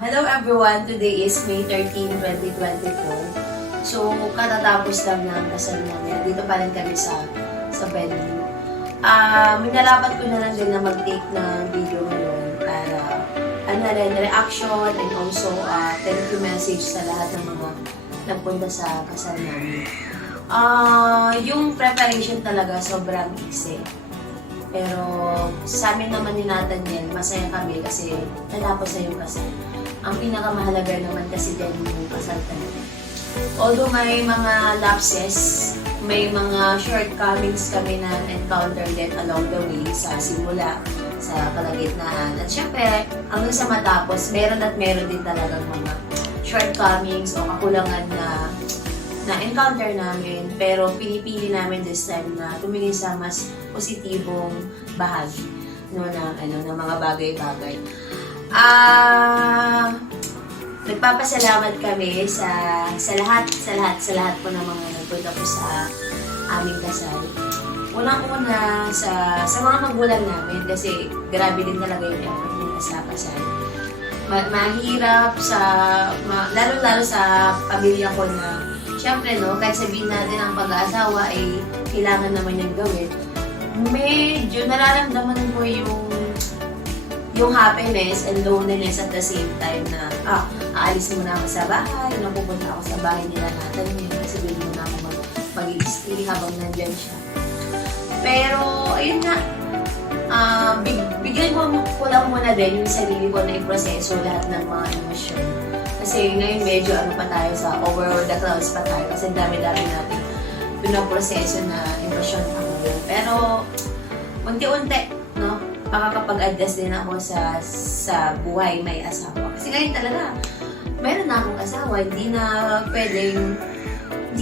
Hello everyone! Today is May 13, 2024. So, katatapos lang ng kasal namin. Dito pa rin kami sa venue. Minalapat ko na lang din na mag-take ng video ngayon para reaction and also thank you message sa lahat ng mga nagpunta sa kasal namin. Yung preparation talaga sobrang easy. Pero sa amin naman ni Nathaniel, masaya kami kasi natapos na yung kasal. Ang pinakamahalaga naman kasi din yung kasal talaga. Although may mga lapses, may mga shortcomings kami na encounter din along the way sa simula, sa kalagitnaan. At syempre, hanggang sa matapos, meron din talagang mga shortcomings o kakulangan na encounter namin. Pero pinipili namin this time na tumingin sa mas positibong bahagi ng mga bagay-bagay. Nagpapasalamat kami sa lahat po ng mga nagpunta po sa aming kasal. Unang-una sa mga magulang namin kasi grabe din talaga yung effort nila sa kasal. Mahirap lalo-lalo sa pamilya ko na syempre kahit sabihin natin ang pag-aasawa ay kailangan naman yung gawin. Medyo nararamdaman ko yung happiness and loneliness at the same time na aalis muna ako sa bahay, napupunta ako sa bahay nila Nathaniel kasi doon muna ako mag-i-stay habang nandyan siya. Pero, ayun nga, bigyan ko lang muna din yung sarili ko na i-proseso lahat ng mga emosyon. Kasi ngayon medyo pa tayo sa over the clouds pa tayo kasi dami-dami natin pinoproseso na emosyon pa ngayon. Pero, unti-unti, makakapag-adjust din ako sa buhay may asawa. Kasi ngayon talaga, meron na akong asawa, hindi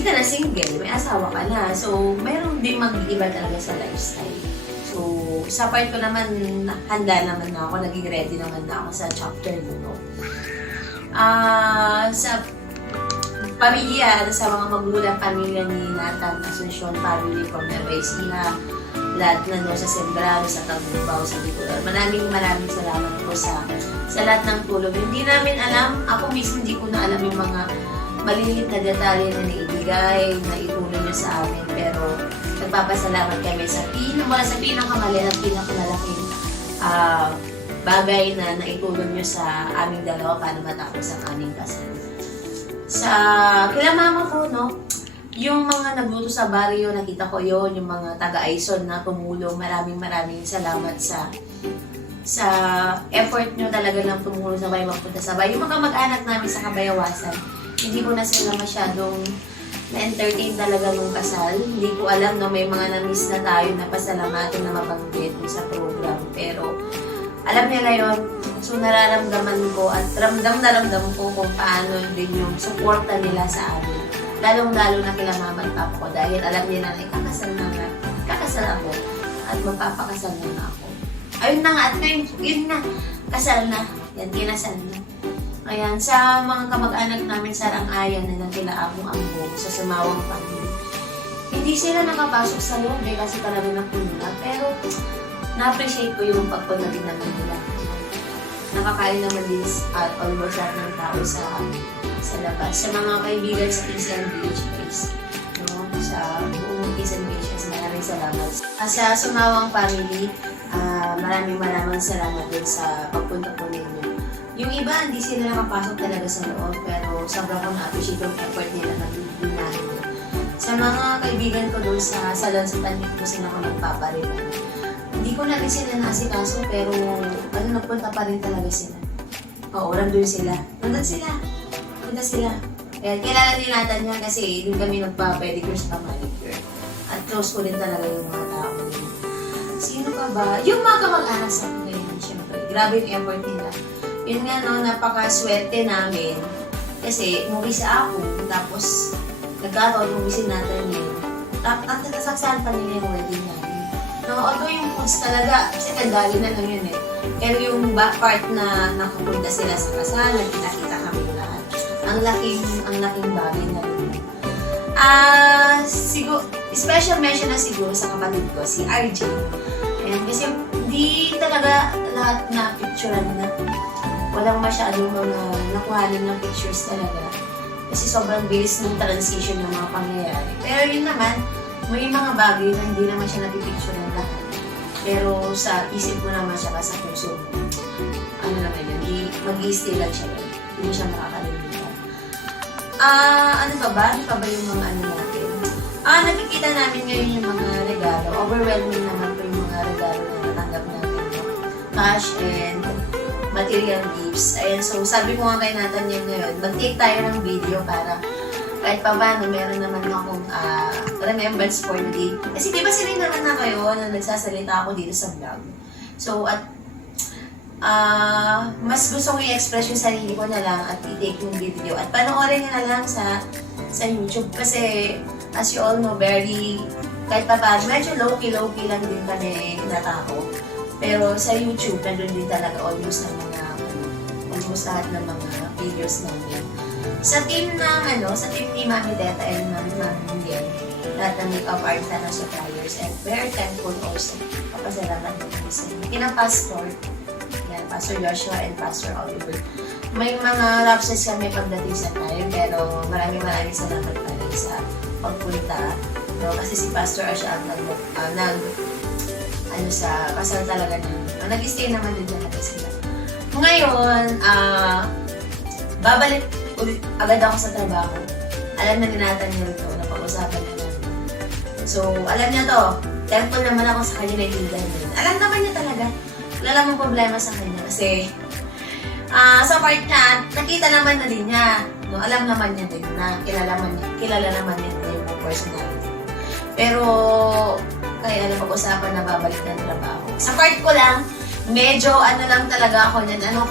ka na single, may asawa ka na. So, meron din mag-iiba talaga sa lifestyle. So, sa part ko naman, handa naman na ako, naging ready naman na ako sa chapter nito. Sa pamilya, sa mga magulang pamilya ni Nathan, Asuncion family from Nueva Ecija, lahat na sa Sembrano, sa Tagumpao, sa Bicolor. Maraming salamat po sa lahat ng tulong. Hindi namin alam, ako mismo hindi ko na alam yung mga maliliit na detalye na naibigay, na itulong nyo sa amin. Pero nagpapasalamat kami mula sa pinakamali at pinakamalaking bagay na naitulong nyo sa aming dalawa para matapos ang aming kasal. Kila mama ko, yung mga nagluto sa baryo, nakita ko yon, yung mga taga-Aison na tumulong. Maraming salamat sa effort nyo talaga lang tumulong sa bahay, magpunta sa bahay. Yung mga mag-anak namin sa Kabayawasan, hindi ko na sila masyadong na-entertain talaga yung kasal. Hindi ko alam, may mga na-miss na tayo na pasalamatan na mabanggit sa program. Pero alam nila yon. So nararamdaman ko at ramdam ko kung paano din yung suporta nila sa amin. Lalong-lalo na kila mama at papa ko dahil alam nila na kakasal ako at magpapakasal na ako. Ayun na nga, at ngayon, yun na, kasal na, yan, kinasal na. Ayan, sa mga kamag-anak namin sa Rang-Ayan na kila Among-Ambong sa Sumawang family, hindi sila nakapasok sa loob kasi talaga napunla, pero na-appreciate ko yung pagpunta din naman nila. Nakakain naman din almost lahat ng tao sa labas. Sa mga kaibigan sa PCNBH Place, sa buong PCNBH, maraming salamat. Sa Sumawang family, maraming salamat din sa pagpunta po ninyo. Yung iba, hindi sila nakapasok talaga sa loob, pero sobrang ko na-appreciate yung effort nila na binahin nyo. Sa mga kaibigan ko doon sa salon sa Tanit ko sila ako nagpapariban. Hindi ko na rin sila naasikaso, pero nagpunta pa rin talaga sila. Oo, nandun sila. Punta sila. Kaya kilala din natin yan kasi doon kami nagpa-pedicure sa manicure. At close ko din talaga yung mga tao. Sino ka ba? Yung mga kamag-anak sa akin ngayon, syempre. Grabe yung effort nila. Yun nga, napaka-swerte namin. Kasi umuwi sa ako, tapos nagkataon umuwi si Nathaniel. At nakasaksahan pa nila yung wedding namin. Although yung foods talaga, secondary na lang yun eh. Pero yung part na nakapunta sila sa kasal, nakita kami lahat. Ang laking bagay na rin. Siguro, special mention na siguro sa kapatid ko, si RJ. Ayan, kasi di talaga lahat na picturean na. walang masyadong mga nakuhanin ng pictures talaga. Kasi sobrang bilis ng transition ng mga pangyayari. Pero yun naman, may mga bagay na hindi naman siya napipicture ng lahat. Pero sa isip mo naman siya, sa puso mo, ano naman yun, mag-i-stay lang siya yun. Hindi siya makakalimutan. Ano pa ba? Ano pa ba yung mga ano natin? Nakikita namin ngayon yung mga regalo. Overwhelming naman po yung mga regalo na natanggap natin. Cash and material gifts. Ayan, so sabi ko nga kay Nathaniel ngayon, mag-take tayo ng video para kahit pa ba, meron naman akong remembrance for the day. Kasi di ba sila naman na kayo na nagsasalita ako dito sa vlog. So, at mas gusto kong i-express yung sarili ko na lang at i-take yung video. At panoorin nyo na lang sa YouTube. Kasi, as you all know, kahit pa ba, medyo low-key lang din kami na tao. Pero sa YouTube, nandun din talaga almost lahat ng mga videos namin. Sa team ni Mami Deta and Mami Miguel, lahat ng makeup artist na suppliers, and very thankful also. Kapasalamat din kami sa inyo. Pastor, yan, Pastor Joshua and Pastor Oliver. May mga lapses kami pagdating sa time, pero maraming salamat pa rin sa pagpunta. No? Kasi si Pastor Asha sa kasal talaga na nag-stay naman din lahat sila. Ngayon, babalik ulit agad ako sa trabaho. Alam na ni Nathaniel to, napag-usapan na natin. So, alam niya to, thankful naman ako sa kanya na itindihan din. Alam naman niya talaga, wala namang problema sa kanya kasi sa part niya, nakita naman na din niya. No, alam naman niya din na kilala naman niya yung personality. Pero, kaya napag-usapan na babalik ng trabaho. Sa part ko lang, medyo lang talaga ako niyan. Ano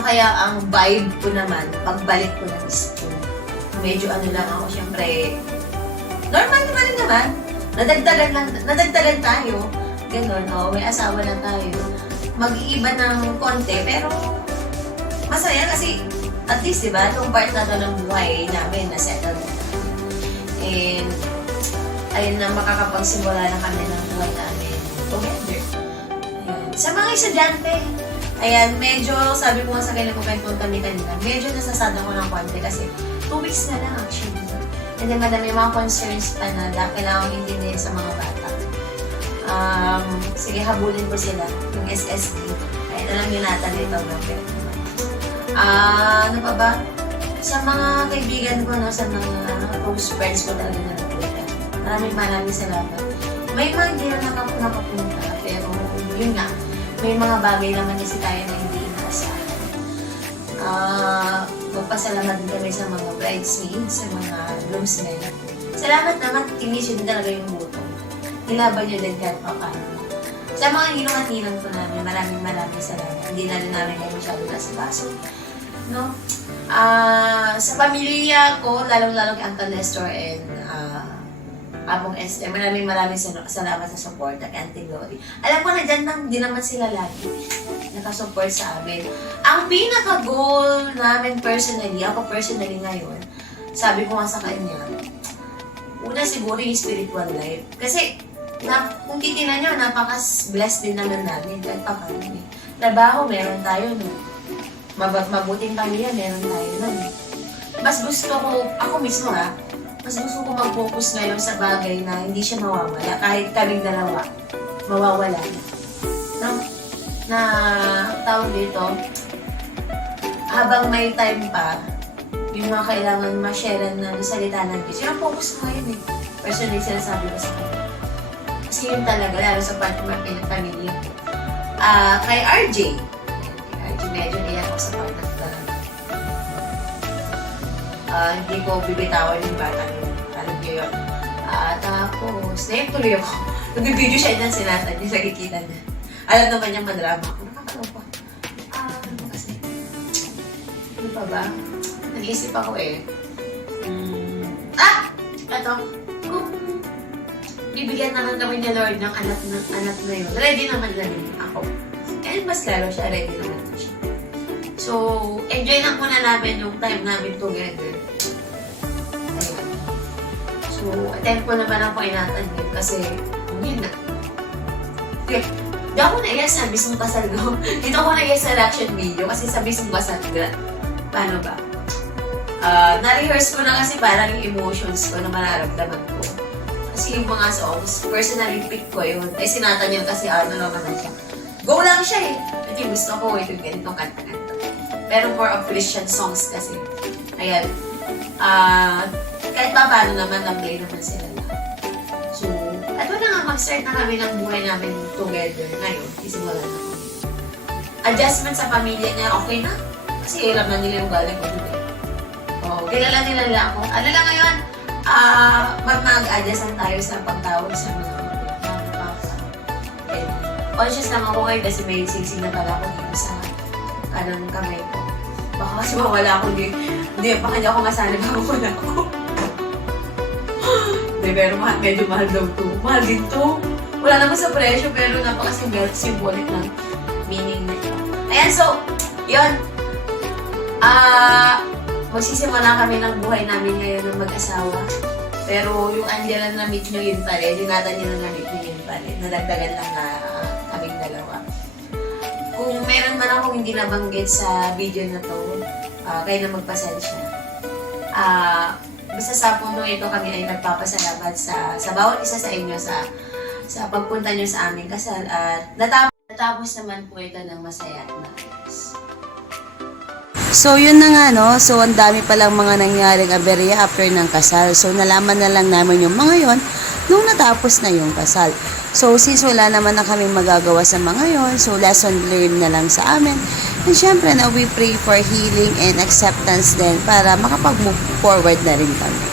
kaya ang vibe ko naman pagbalik ko ng school. Medyo lang ako, syempre, normal naman. Nadagdagan tayo. Ganon, may asawa na tayo. Mag-iiba ng konti, pero masaya kasi at least, diba, itong part na ito ng buhay namin, na-settle na. And, ayun na, makakapagsimula na kami ng buhay namin together. Ayan. Sa mga estudyante, ayan, medyo, sabi ko nga sa kanila kung kami kanina, medyo nasasada ko ng konti kasi 2 weeks na lang actually. And then, madami mga concerns pa na kailangan intindihin sa mga bata. Sige, habulin ko sila, yung SSD. Ayan, alam nyo natin ito. Ano pa ba? Sa mga kaibigan ko, no, sa mga close friends ko talaga na napunta. Maraming salamat. May mga hindi na nakapunta, pero yun nga, may mga bagay naman kasi tayo na hindi inaasahan. Magpasalamat din kami sa mga bridesmaids, sa mga groomsmen. Salamat naman, tinis yun talaga yung buto. Nilaban nyo din kahit pa paano. Sa mga ninong ko namin, maraming salamat. Hindi na rin namin kayo masyado nasa baso. No? Sa pamilya ko, lalong-lalong kay Uncle Nestor and Apong Esther, maraming salamat sa support at Auntie Glory. Alam ko na dyan din naman sila lagi nakasupport sa amin. Ang pinaka-goal namin personally, ako personally ngayon, sabi ko nga sa kanya, una siguro yung spiritual life. Kasi, kung titignan nyo, napakas-blessed din naman namin kahit pa kami. Trabaho, meron tayo, no? Mabuting pamilya, meron tayo, no? Mas gusto ko, ako mismo mas gusto ko mag-focus ngayon sa bagay na hindi siya mawawala. Kahit kaming dalawa, mawawala. No? Na tawag dito, habang may time pa, yung mga kailangan ma-share ng salita ng Diyos, yung focus ko ngayon eh. Personally, sinasabi ko sa kanya. Kasi yun talaga, lalo sa part ng pamilya ko. Kay RJ, medyo niyan ako sa part ng hindi ko bibitawan yung bata yun. Alam niyo yun. Tapos, tuloy ako. Nag-video siya dyan, sinatan niya, nakikita niya. Alam naman niyang madrama ako. Nakakaloka. Ano kasi? Ano pa ba? Nag-iisip ako eh. Ito. Kung bibigyan naman kami ni Lord ng anak na yun, ready naman na rin ako. And mas lalo siya, ready naman na siya. So, enjoy na muna namin yung time namin together. Ayan. So, thankful naman ako kay Nathaniel kasi, yun na. Di ako naiyak sa bisong kasal ko. Dito ako naiyak sa reaction video kasi sa bisong kasal ko. Paano ba? Na-rehearse ko na kasi parang yung emotions ko na mararamdaman ko. Kasi yung mga songs, personally pick ko yun. Eh sinata niya kasi ano naman siya. Go lang siya eh. Ito yung gusto ko, ito yung ganitong kanta-kanta. Pero more of Christian songs kasi. Ayan. Kahit pa paano naman, nag-play naman sila lahat. So, at wala nga, mag-start na kami ng buhay namin together ngayon. Isimula na kami. Adjustment sa pamilya niya, okay na. Kasi alam na nila yung galing ko dito. Oh, kilala nila ako. Ano lang ngayon, mag-adjust tayo sa pagtawag sa mga papa. Conscious lang ako ngayon kasi may singsing na pala ako dito sa kanang kamay ko. Baka kasi mawala ako hindi, baka hindi ako masanib ako wala ako. Hindi, pero medyo mahal daw to. Mahal din to. Wala naman sa presyo, pero napaka-symbolic lang meaning na ito. Ayan, so, yun. Magsisimula kami ng buhay namin ngayon ng mag-asawa. Pero yung Angela na meet nyo yun pa rin, yung Nathan nyo na meet nyo yun pa rin. Nadagdagan lang na kaming dalawa. Kung meron man akong hindi nabanggit sa video na to, kayo na magpasensya. Basta sa puntong ito kami ay nagpapasalamat sa bawat isa sa inyo sa pagpunta nyo sa aming kasal. At natapos naman po ito ng masaya at maayos. So, yun na nga, no? So, ang dami palang mga nangyaring aberya after ng kasal. So, nalaman na lang namin yung mga yon nung natapos na yung kasal. So, since wala naman na kaming magagawa sa mga yon, so, lesson learned na lang sa amin. And syempre na we pray for healing and acceptance din para makapag-move forward na rin kami.